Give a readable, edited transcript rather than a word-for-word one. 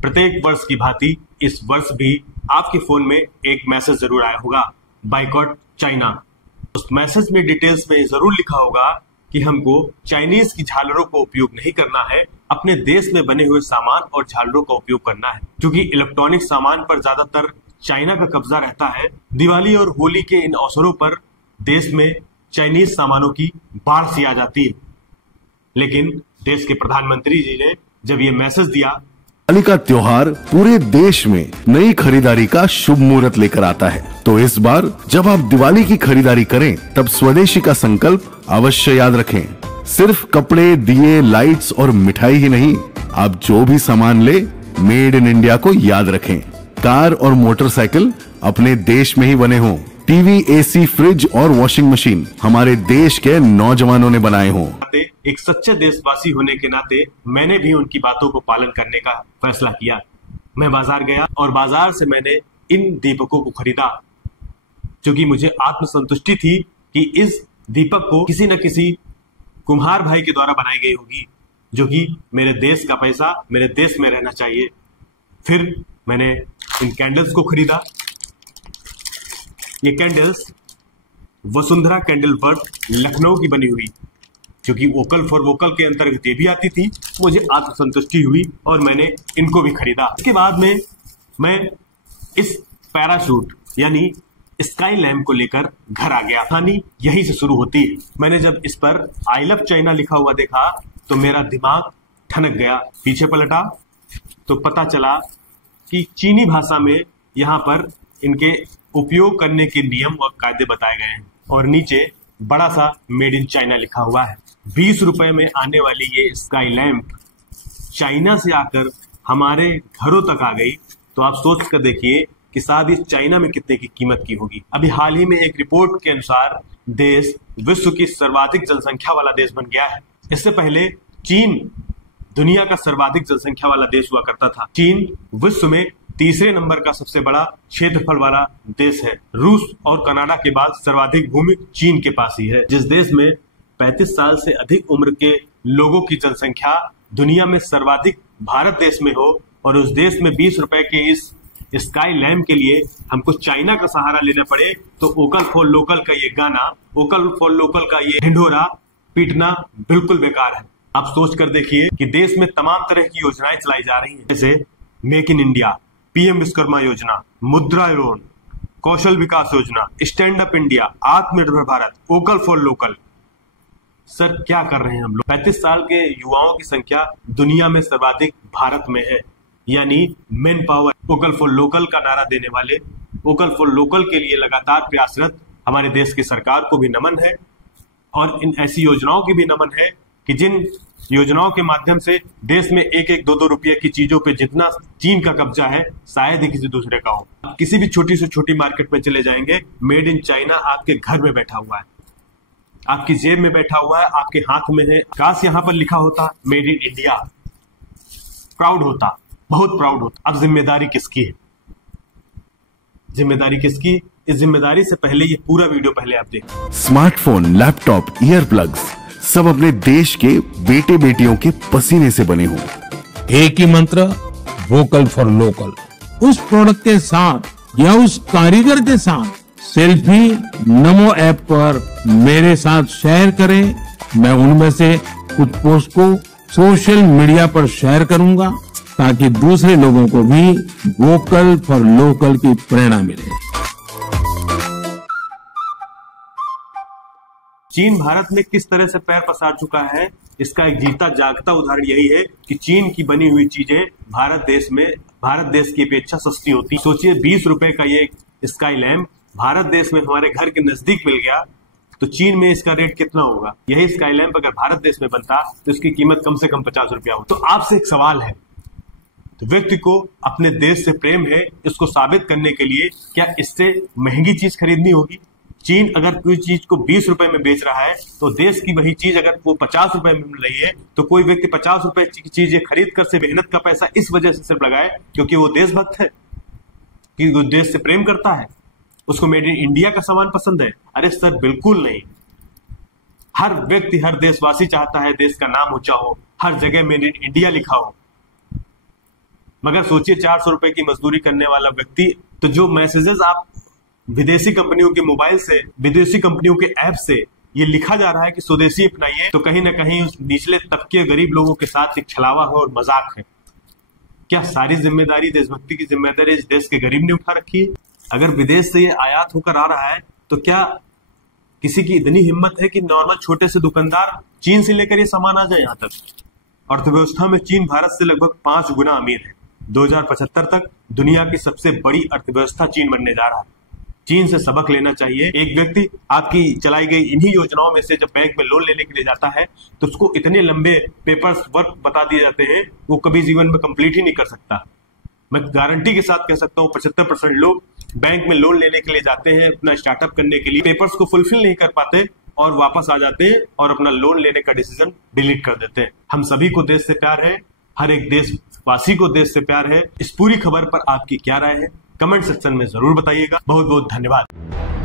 प्रत्येक वर्ष की भांति इस वर्ष भी आपके फोन में एक मैसेज जरूर आया होगा, बाइकॉट चाइना। उस मैसेज में डिटेल्स में जरूर लिखा होगा कि हमको चाइनीज की झालरों का उपयोग नहीं करना है, अपने देश में बने हुए सामान और झालरों का उपयोग करना है। क्योंकि इलेक्ट्रॉनिक सामान पर ज्यादातर चाइना का कब्जा रहता है, दिवाली और होली के इन अवसरों पर देश में चाइनीज सामानों की बाढ़ सी आ जाती है। लेकिन देश के प्रधानमंत्री जी ने जब ये मैसेज दिया, दिवाली का त्योहार पूरे देश में नई खरीदारी का शुभ मुहूर्त लेकर आता है। तो इस बार जब आप दिवाली की खरीदारी करें तब स्वदेशी का संकल्प अवश्य याद रखें। सिर्फ कपड़े, दिए, लाइट्स और मिठाई ही नहीं, आप जो भी सामान ले मेड इन इंडिया को याद रखें। कार और मोटरसाइकिल अपने देश में ही बने हों। टीवी, एसी, फ्रिज और वॉशिंग मशीन हमारे देश के नौजवानों ने बनाए हों। एक सच्चे देशवासी होने के नाते मैंने भी उनकी बातों को पालन करने का फैसला किया। मैं बाजार गया और बाजार से मैंने इन दीपकों को खरीदा, क्योंकि मुझे आत्मसंतुष्टि थी कि इस दीपक को किसी न किसी कुम्हार भाई के द्वारा बनाई गई होगी, जो कि मेरे देश का पैसा मेरे देश में रहना चाहिए। फिर मैंने इन कैंडल्स को खरीदा। ये candles Vasundhara candle work Lucknow की बनी हुई, क्योंकि वोकल फॉर वोकल के अंतर्गत ये भी आती थी। मुझे आत्मसंतुष्टि हुई और मैंने इनको भी खरीदा। इसके बाद में मैं इस पैराशूट यानी स्काई लैम्प को लेकर घर आ गया। कहानी यहीं से शुरू होती है। मैंने जब इस पर आई लव चाइना लिखा हुआ देखा तो मेरा दिमाग ठनक गया। पीछे पलटा तो पता चला कि चीनी भाषा में यहाँ पर इनके उपयोग करने के नियम और कायदे बताए गए हैं और नीचे बड़ा सा मेड इन चाइना लिखा हुआ है। 20 रुपए में आने वाली ये स्काई लैम्प चाइना से आकर हमारे घरों तक आ गई, तो आप सोच कर देखिए कि शायद इस चाइना में कितने की कीमत की होगी। अभी हाल ही में एक रिपोर्ट के अनुसार देश विश्व की सर्वाधिक जनसंख्या वाला देश बन गया है। इससे पहले चीन दुनिया का सर्वाधिक जनसंख्या वाला देश हुआ करता था। चीन विश्व में तीसरे नंबर का सबसे बड़ा क्षेत्रफल वाला देश है। रूस और कनाडा के बाद सर्वाधिक भूमि चीन के पास ही है। जिस देश में 35 साल से अधिक उम्र के लोगों की जनसंख्या दुनिया में सर्वाधिक भारत देश में हो, और उस देश में 20 रुपए के इस स्काई लैम्प के लिए हमको चाइना का सहारा लेना पड़े, तो वोकल फॉर लोकल का ये गाना, वोकल फॉर लोकल का ये ढिंढोरा पीटना बिल्कुल बेकार है। आप सोच कर देखिए कि देश में तमाम तरह की योजनाएं चलाई जा रही हैं, जैसे make in India, PM Vishwakarma योजना, मुद्रा लोन, कौशल विकास योजना, स्टैंड अप इंडिया, आत्मनिर्भर Bharat, vocal for local. Sir क्या कर रहे हैं हम लोग? 35 साल के युवाओं की संख्या दुनिया में सर्वाधिक भारत में है, यानी man power. Vocal for local का नारा देने वाले, वोकल फॉर लोकल के लिए लगातार प्रयासरत हमारे देश की सरकार को भी नमन है, और इन ऐसी योजनाओं की भी नमन है कि जिन योजनाओं के माध्यम से देश में 1-1, 2-2 रुपये की चीजों पे जितना चीन का कब्जा है, शायद ही किसी दूसरे का हो। किसी भी छोटी से छोटी मार्केट में चले जाएंगे, मेड इन चाइना आपके घर में बैठा हुआ है, आपकी जेब में बैठा हुआ है, आपके हाथ में है। काश यहाँ पर लिखा होता मेड इन इंडिया, प्राउड होता, बहुत प्राउड होता। अब जिम्मेदारी किसकी है? जिम्मेदारी किसकी? इस जिम्मेदारी से पहले ये पूरा वीडियो पहले आप देखें। स्मार्टफोन, लैपटॉप, ईयर प्लग्स सब अपने देश के बेटे बेटियों के पसीने से बने हों। एक ही मंत्र, वोकल फॉर लोकल। उस प्रोडक्ट के साथ या उस कारीगर के साथ सेल्फी नमो ऐप पर मेरे साथ शेयर करें। मैं उनमें से कुछ पोस्ट को सोशल मीडिया पर शेयर करूंगा, ताकि दूसरे लोगों को भी वोकल फॉर लोकल की प्रेरणा मिले। चीन भारत में किस तरह से पैर पसार चुका है, इसका एक जीता जागता उदाहरण यही है कि चीन की बनी हुई चीजें भारत देश की अपेक्षा सस्ती होती। सोचिए 20 रुपए का ये स्काई लैम्प भारत देश में हमारे घर के नजदीक मिल गया, तो चीन में इसका रेट कितना होगा? यही स्काई लैम्प अगर भारत देश में बनता तो इसकी कीमत कम से कम 50 रुपया हो। तो आपसे एक सवाल है, तो व्यक्ति को अपने देश से प्रेम है, इसको साबित करने के लिए क्या इससे महंगी चीज खरीदनी होगी? चीन अगर कोई चीज को 20 रुपए में बेच रहा है, तो देश की वही चीज अगर वो 50 रुपए में मिल रही है, तो कोई व्यक्ति 50 रुपए की चीज खरीद कर से मेहनत का पैसा इस वजह से सिर्फ लगाए क्योंकि वो देशभक्त है, कि वो देश से प्रेम करता है, उसको मेड इन इंडिया का सामान पसंद है। अरे सर बिल्कुल नहीं। हर व्यक्ति, हर देशवासी चाहता है देश का नाम ऊंचा हो, हर जगह मेड इन इंडिया लिखा हो। मगर सोचिए 400 रुपए की मजदूरी करने वाला व्यक्ति, तो जो मैसेजेस आप विदेशी कंपनियों के मोबाइल से, विदेशी कंपनियों के ऐप से ये लिखा जा रहा है कि स्वदेशी अपनाइए, तो कहीं ना कहीं उस निचले तबके गरीब लोगों के साथ एक छलावा है और मजाक है। क्या सारी जिम्मेदारी, देशभक्ति की जिम्मेदारी इस देश के गरीब ने उठा रखी है? अगर विदेश से ये आयात होकर आ रहा है तो क्या किसी की इतनी हिम्मत है कि नॉर्मल छोटे से दुकानदार चीन से लेकर ये सामान आ जाए यहाँ तक? अर्थव्यवस्था में चीन भारत से लगभग 5 गुना अमीर है। 2075 तक दुनिया की सबसे बड़ी अर्थव्यवस्था चीन बनने जा रहा है। चीन से सबक लेना चाहिए। एक व्यक्ति आपकी चलाई गई इन्हीं योजनाओं में से जब बैंक में लोन लेने के लिए जाता है तो उसको इतने लंबे पेपर्स वर्क बता दिए जाते हैं, वो कभी जीवन में कंप्लीट ही नहीं कर सकता। मैं गारंटी के साथ कह सकता हूँ 75% लोग बैंक में लोन लेने के लिए जाते हैं अपना स्टार्टअप करने के लिए, पेपर्स को फुलफिल नहीं कर पाते और वापस आ जाते हैं और अपना लोन लेने का डिसीजन डिलीट कर देते हैं। हम सभी को देश से प्यार है, हर एक देशवासी को देश से प्यार है। इस पूरी खबर पर आपकी क्या राय है? कमेंट सेक्शन में जरूर बताइएगा। बहुत बहुत धन्यवाद।